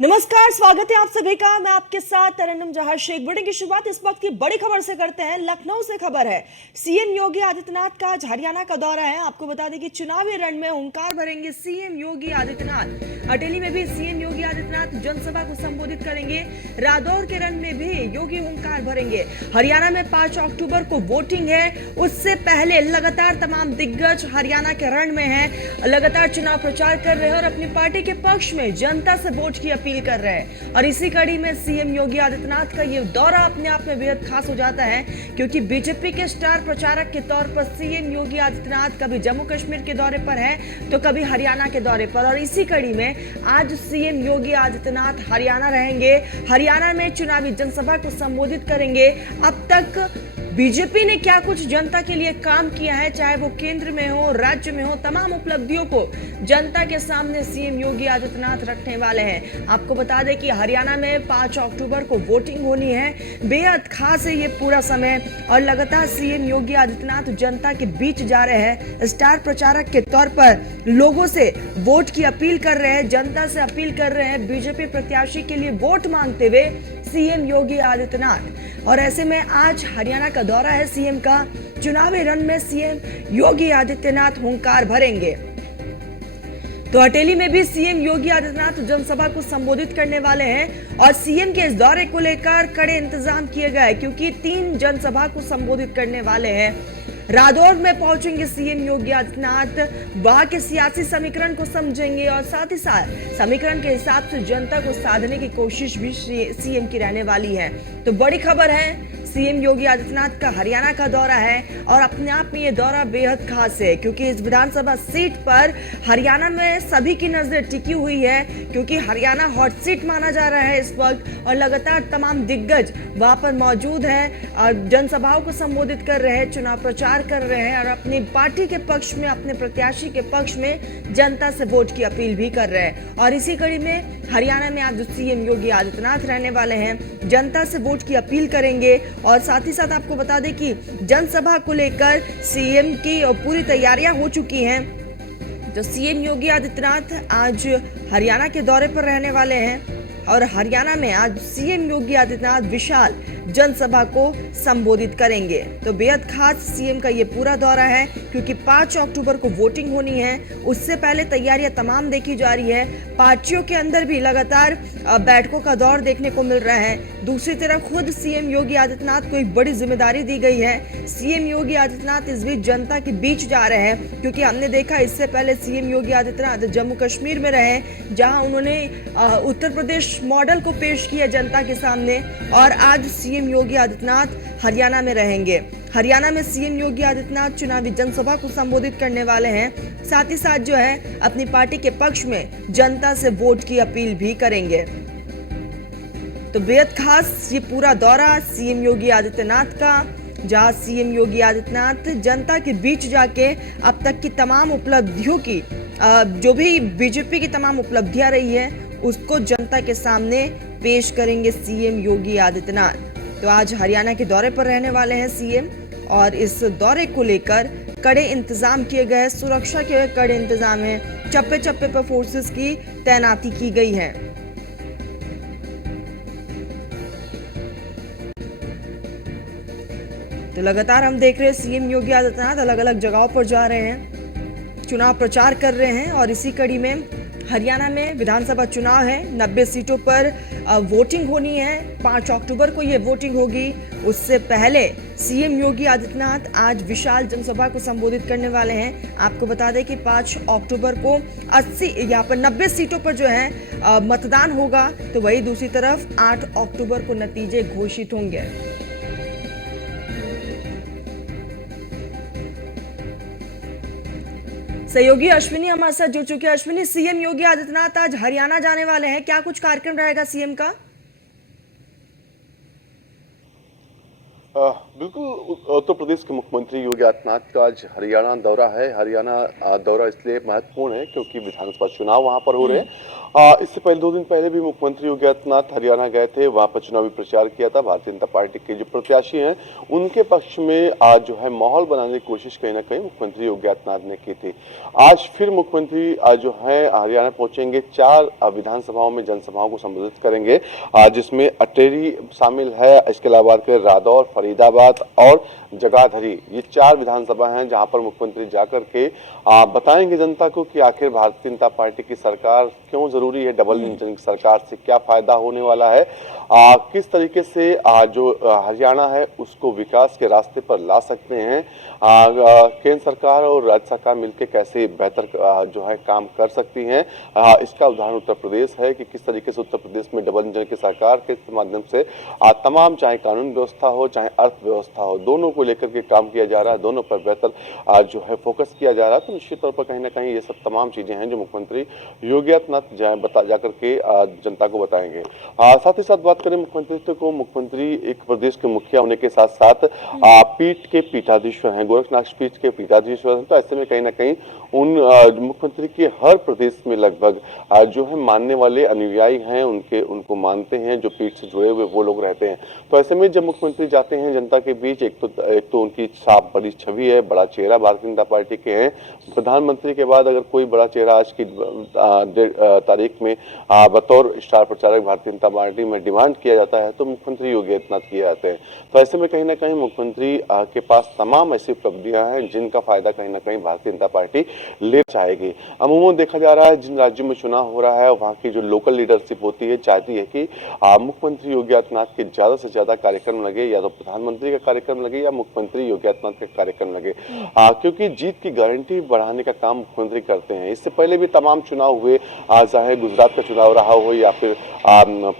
नमस्कार, स्वागत है आप सभी का। मैं आपके साथ तरन्नुम जहां शेख। बुलेटिन की शुरुआत इस वक्त की बड़ी खबर से करते हैं। लखनऊ से खबर है, सीएम योगी आदित्यनाथ का आज हरियाणा का दौरा है। आपको बता दें कि चुनावी रण में हुंकार भरेंगे सीएम योगी आदित्यनाथ। अटेली में भी सीएम योगी आदित्यनाथ जनसभा को संबोधित करेंगे। रादौर के रण में भी योगी हुंकार भरेंगे। हरियाणा में 5 अक्टूबर को वोटिंग है, उससे पहले लगातार तमाम दिग्गज हरियाणा के रण में है, लगातार चुनाव प्रचार कर रहे हैं और अपनी पार्टी के पक्ष में जनता से वोट की अपील कर रहे हैं। और इसी कड़ी में सीएम योगी आदित्यनाथ का यह दौरा अपने आप में बेहद खास हो जाता है, क्योंकि बीजेपी के स्टार प्रचारक के तौर पर सीएम योगी आदित्यनाथ कभी जम्मू कश्मीर के दौरे पर है तो कभी हरियाणा के दौरे पर। और इसी कड़ी में आज सीएम योगी आदित्यनाथ हरियाणा रहेंगे। हरियाणा में चुनावी जनसभा को संबोधित करेंगे। अब तक बीजेपी ने क्या कुछ जनता के लिए काम किया है, चाहे वो केंद्र में हो, राज्य में हो, तमाम उपलब्धियों को जनता के सामने सीएम योगी आदित्यनाथ रखने वाले हैं। आपको बता दें कि हरियाणा में 5 अक्टूबर को वोटिंग होनी है। बेहद खास है ये पूरा समय और लगातार सीएम योगी आदित्यनाथ जनता के बीच जा रहे हैं। स्टार प्रचारक के तौर पर लोगों से वोट की अपील कर रहे हैं, जनता से अपील कर रहे हैं, बीजेपी प्रत्याशी के लिए वोट मांगते हुए सीएम योगी आदित्यनाथ। और ऐसे में आज हरियाणा का दौरा है सीएम का। चुनावी रण में सीएम योगी आदित्यनाथ हुंकार भरेंगे। तो अटेली में भी सीएम योगी आदित्यनाथ जनसभा को संबोधित करने वाले हैं और सीएम के इस दौरे को लेकर कड़े इंतजाम किए गए, क्योंकि 3 जनसभा को संबोधित करने वाले हैं। रादौर में पहुंचेंगे सीएम योगी आदित्यनाथ, वहां के सियासी समीकरण को समझेंगे और साथ ही साथ समीकरण के हिसाब से जनता को साधने की कोशिश भी सीएम की रहने वाली है। तो बड़ी खबर है, सीएम योगी आदित्यनाथ का हरियाणा का दौरा है और अपने आप में ये दौरा बेहद खास है, क्योंकि इस विधानसभा सीट पर हरियाणा में सभी की नजर टिकी हुई है, क्योंकि हरियाणा हॉट सीट माना जा रहा है इस वक्त और लगातार तमाम दिग्गज वहां पर मौजूद हैं और जनसभाओं को संबोधित कर रहे हैं, चुनाव प्रचार कर रहे हैं और अपनी पार्टी के पक्ष में, अपने प्रत्याशी के पक्ष में जनता से वोट की अपील भी कर रहे हैं। और इसी कड़ी में हरियाणा में आज सीएम योगी आदित्यनाथ रहने वाले हैं, जनता से वोट की अपील करेंगे। और साथ ही साथ आपको बता दें कि जनसभा को लेकर सीएम की पूरी तैयारियां हो चुकी हैं। तो सीएम योगी आदित्यनाथ आज हरियाणा के दौरे पर रहने वाले हैं और हरियाणा में आज सीएम योगी आदित्यनाथ विशाल जनसभा को संबोधित करेंगे। तो बेहद खास सीएम का ये पूरा दौरा है, क्योंकि 5 अक्टूबर को वोटिंग होनी है, उससे पहले तैयारियां तमाम देखी जा रही है। पार्टियों के अंदर भी लगातार बैठकों का दौर देखने को मिल रहा है। दूसरी तरफ खुद सीएम योगी आदित्यनाथ को एक बड़ी जिम्मेदारी दी गई है। सीएम योगी आदित्यनाथ इस बीच जनता के बीच जा रहे हैं, क्योंकि हमने देखा इससे पहले सीएम योगी आदित्यनाथ जम्मू कश्मीर में रहे, जहां उन्होंने उत्तर प्रदेश मॉडल को पेश किया जनता के सामने। और आज सीएम योगी आदित्यनाथ हरियाणा में रहेंगे। हरियाणा में सीएम योगी आदित्यनाथ चुनावी जनसभा को संबोधित करने वाले हैं, साथ ही साथ जो है अपनी पार्टी के पक्ष में जनता से वोट की अपील भी करेंगे। तो बेहद खास ये पूरा दौरा सीएम योगी आदित्यनाथ का, जहां सीएम योगी आदित्यनाथ जनता के बीच जाके अब तक की तमाम उपलब्धियों की, जो भी बीजेपी की तमाम उपलब्धियां रही है, उसको जनता के सामने पेश करेंगे सीएम योगी आदित्यनाथ। तो आज हरियाणा के दौरे पर रहने वाले हैं सीएम और इस दौरे को लेकर कड़े इंतजाम किए गए, सुरक्षा के कड़े इंतजाम हैं, चप्पे चप्पे पर फोर्सेस की तैनाती की गई है। तो लगातार हम देख रहे हैं सीएम योगी आदित्यनाथ अलग अलग जगहों पर जा रहे हैं, चुनाव प्रचार कर रहे हैं। और इसी कड़ी में हरियाणा में विधानसभा चुनाव है, 90 सीटों पर वोटिंग होनी है। 5 अक्टूबर को ये वोटिंग होगी। उससे पहले सीएम योगी आदित्यनाथ आज विशाल जनसभा को संबोधित करने वाले हैं। आपको बता दें कि 5 अक्टूबर को 80 यहाँ पर 90 सीटों पर जो है मतदान होगा, तो वही दूसरी तरफ 8 अक्टूबर को नतीजे घोषित होंगे। सहयोगी अश्विनी हमारे साथ जुड़ चुके हैं। अश्विनी, सीएम योगी आदित्यनाथ आज हरियाणा जाने वाले हैं, क्या कुछ कार्यक्रम रहेगा सीएम का? बिल्कुल उत्तर प्रदेश के मुख्यमंत्री योगी आदित्यनाथ का आज हरियाणा दौरा है। हरियाणा दौरा इसलिए महत्वपूर्ण है क्योंकि विधानसभा चुनाव वहां पर हो रहे हैं। इससे पहले 2 दिन पहले भी मुख्यमंत्री योगी आदित्यनाथ हरियाणा गए थे, वहां पर चुनावी प्रचार किया था। भारतीय जनता पार्टी के जो प्रत्याशी हैं उनके पक्ष में आज जो है माहौल बनाने की कोशिश कहीं ना कहीं मुख्यमंत्री योगी आदित्यनाथ ने की थी। आज फिर मुख्यमंत्री आज जो है हरियाणा पहुंचेंगे, 4 विधानसभाओं में जनसभाओं को संबोधित करेंगे, जिसमें अटेरी शामिल है। इसके अलावा रादौर, फरीदाबाद और जगाधरी, ये 4 विधानसभा हैं जहां पर मुख्यमंत्री जाकर के बताएंगे जनता को कि आखिर भारतीय जनता पार्टी की सरकार क्यों जरूरी है, डबल इंजन की सरकार से क्या फायदा होने वाला है, किस तरीके से जो हरियाणा है उसको विकास के रास्ते पर ला सकते हैं, केंद्र सरकार और राज्य सरकार मिलकर कैसे बेहतर जो है काम कर सकती हैं। इसका उदाहरण उत्तर प्रदेश है कि किस तरीके से उत्तर प्रदेश में डबल इंजन की सरकार के माध्यम से तमाम चाहे कानून व्यवस्था हो चाहे अर्थव्यवस्था हो, दोनों को लेकर के काम किया जा रहा है, दोनों पर बेहतर जो है फोकस किया जा रहा है। तो निश्चित तौर पर कहीं ना कहीं ये सब तमाम चीजें हैं जो मुख्यमंत्री योगी आदित्यनाथ जाकर के जनता को बताएंगे। साथ ही साथ बात करें मुख्यमंत्री को, मुख्यमंत्री एक प्रदेश के मुखिया होने के साथ साथ पीठ के पीठाधीश्वर हैं, गोरखनाथ पीठ के पीठाधीश्वर हैं। तो ऐसे में कहीं ना कहीं उन मुख्यमंत्री के हर प्रदेश में लगभग जो है मानने वाले अनुयायी हैं, उनको मानते हैं, जो पीठ से जुड़े हुए वो लोग रहते हैं। तो ऐसे में जब मुख्यमंत्री जाते हैं जनता के बीच, एक तो उनकी साफ बड़ी छवि है, बड़ा चेहरा भारतीय जनता पार्टी के हैं। प्रधानमंत्री के बाद अगर कोई बड़ा चेहरा आज की तारीख में बतौर स्टार प्रचारक भारतीय जनता पार्टी में डिमांड किया जाता है तो मुख्यमंत्री योगी आदित्यनाथ किए जाते हैं। तो ऐसे में कहीं ना कहीं मुख्यमंत्री के पास तमाम ऐसी उपलब्धियां हैं जिनका फायदा कहीं ना कहीं भारतीय जनता पार्टी ले चाहेगी। अमूमन देखा जा रहा है जिन राज्यों में चुनाव हो रहा है वहां की जो लोकल लीडरशिप होती है चाहती है कि मुख्यमंत्री योगी आदित्यनाथ के ज्यादा से ज्यादा कार्यक्रम लगे, या तो प्रधानमंत्री का कार्यक्रम लगे या मुख्यमंत्री योगी आदित्यनाथ का कार्यक्रम लगे, क्योंकि जीत की गारंटी बढ़ाने का काम मुख्यमंत्री करते हैं। इससे पहले भी तमाम चुनाव हुए, चाहे गुजरात का चुनाव रहा हो या फिर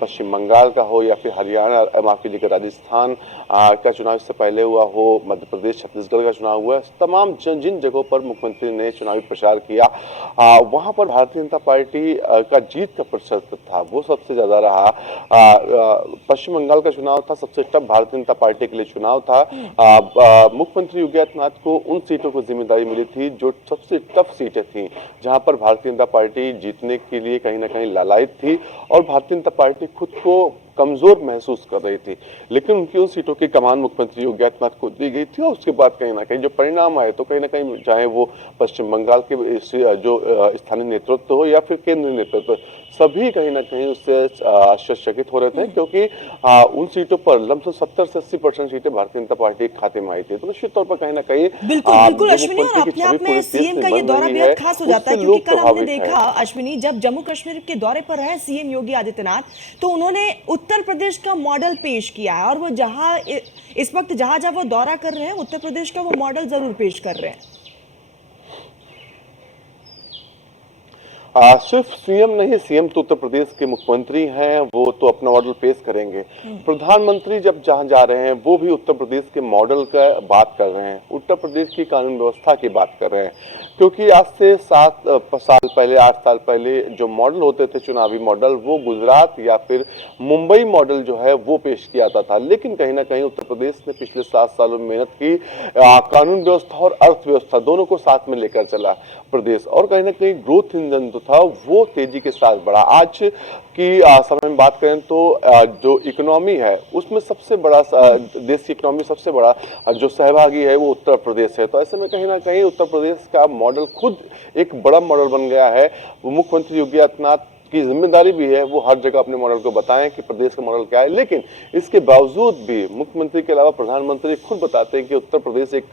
पश्चिम बंगाल का हो या फिर हरियाणा, माफ कीजिएगा राजस्थान का चुनाव इससे पहले हुआ हो, मध्य प्रदेश छत्तीसगढ़ का चुनाव हुआ, तमाम जिन जगहों पर मुख्यमंत्री ने चुनावी प्रचार किया वहां पर भारतीय जनता पार्टी का जीत का प्रतिशत था वो सबसे ज्यादा रहा। पश्चिम बंगाल का चुनाव था सबसे टफ भारतीय जनता पार्टी के लिए चुनाव था। मुख्यमंत्री योगी आदित्यनाथ को उन सीटों को जिम्मेदारी मिली थी जो सबसे टफ सीटें थी, जहां पर भारतीय जनता पार्टी जीतने के लिए कहीं ना कहीं लालायित थी और भारतीय जनता पार्टी खुद को कमजोर महसूस कर रही थी। लेकिन उनकी उन सीटों की कमान मुख्यमंत्री योगी आदित्यनाथ को दी गई थी और उसके बाद कहीं ना कहीं जो परिणाम आए तो कहीं ना कहीं चाहे वो पश्चिम बंगाल के जो स्थानीय नेतृत्व हो या फिर केंद्रीय नेतृत्व, सभी कहीं ना कहीं उससे आश्चर्यचकित हो रहे थे क्योंकि उन सीटों पर लगभग 70 से 80% सीटें भारतीय जनता पार्टी के खाते में आई थी। तो निश्चित तौर पर कहीं ना कहीं बिल्कुल अश्विनी, और अपने आप में सीएम का ये दौरा बेहद खास हो जाता है क्योंकि कल हमने देखा अश्विनी, जब जम्मू कश्मीर के दौरे पर रहे सीएम योगी आदित्यनाथ तो उन्होंने उत्तर प्रदेश का मॉडल पेश किया है और वो जहां इस वक्त जहां वो दौरा कर रहे हैं उत्तर प्रदेश का वो मॉडल जरूर पेश कर रहे हैं। सिर्फ सीएम नहीं, सीएम तो उत्तर प्रदेश के मुख्यमंत्री हैं, वो तो अपना मॉडल पेश करेंगे। प्रधानमंत्री जब जहां जा रहे हैं वो भी उत्तर प्रदेश के मॉडल का बात कर रहे हैं, उत्तर प्रदेश की कानून व्यवस्था की बात कर रहे हैं, क्योंकि आज से 7 साल पहले 8 साल पहले जो मॉडल होते थे चुनावी मॉडल, वो गुजरात या फिर मुंबई मॉडल जो है वो पेश किया जाता था। लेकिन कहीं ना कहीं उत्तर प्रदेश ने पिछले 7 सालों में मेहनत की, कानून व्यवस्था और अर्थव्यवस्था दोनों को साथ में लेकर चला प्रदेश, और कहीं ना कहीं ग्रोथ इंजन था वो तेजी के साथ बढ़ा। आज की समय में बात करें तो जो इकोनॉमी है उसमें सबसे बड़ा देश की इकोनॉमी सबसे बड़ा जो सहभागी है वो उत्तर प्रदेश है। तो ऐसे में कहीं ना कहीं उत्तर प्रदेश का मॉडल खुद एक बड़ा मॉडल बन गया है। वो मुख्यमंत्री योगी आदित्यनाथ की जिम्मेदारी भी है वो हर जगह अपने मॉडल को बताएं कि प्रदेश का मॉडल क्या है। लेकिन इसके बावजूद भी मुख्यमंत्री के अलावा प्रधानमंत्री खुद बताते हैं कि उत्तर प्रदेश एक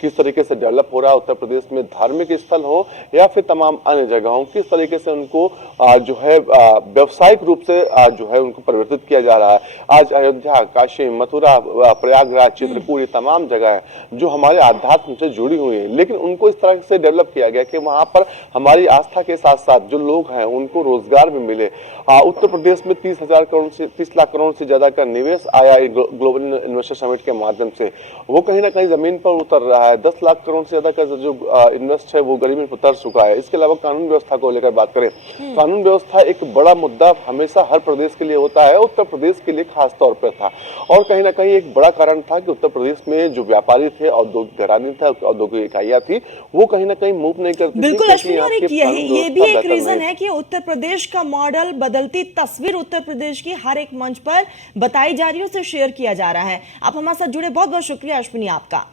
किस तरीके से डेवलप हो रहा है, उत्तर प्रदेश में धार्मिक स्थल हो या फिर तमाम अन्य जगहों, किस तरीके से उनको जो है व्यवसायिक रूप से जो है उनको परिवर्तित किया जा रहा है। आज अयोध्या, काशी, मथुरा, प्रयागराज, चित्रकूट, ये तमाम जगह है जो हमारे आध्यात्म से जुड़ी हुई है, लेकिन उनको इस तरह से डेवलप किया गया कि वहां पर हमारी आस्था के साथ साथ जो लोग हैं उनको रोजगार रोजगार भी मिले। उत्तर प्रदेश में 30 लाख करोड़ से ज्यादा का निवेश आया ग्लोबल इन्वेस्टर समिट के माध्यम से, वो कहीं ना कहीं जमीन पर उतर रहा है। 10 लाख करोड़ से ज्यादा का जो इन्वेस्ट है वो गरीबी पर उतर चुका है। इसके अलावा कानून व्यवस्था को लेकर बात करें, कानून व्यवस्था एक बड़ा मुद्दा हमेशा हर प्रदेश के लिए होता है, उत्तर प्रदेश के लिए खास तौर पर था। और कहीं ना कहीं एक बड़ा कारण था कि उत्तर प्रदेश में जो व्यापारी थे, औद्योगिक घराने थे, औद्योगिक इकाइयां थी, वो कहीं ना कहीं मूव नहीं करती थी, बिल्कुल क्योंकि अश्विनी, यहाँ और के ये कानून भी व्यवस्था एक बेहतर रीजन नहीं है कि उत्तर प्रदेश का मॉडल, बदलती तस्वीर उत्तर प्रदेश की हर एक मंच पर बताई जा रही है, उसे शेयर किया जा रहा है। आप हमारे साथ जुड़े, बहुत बहुत शुक्रिया अश्विनी आपका।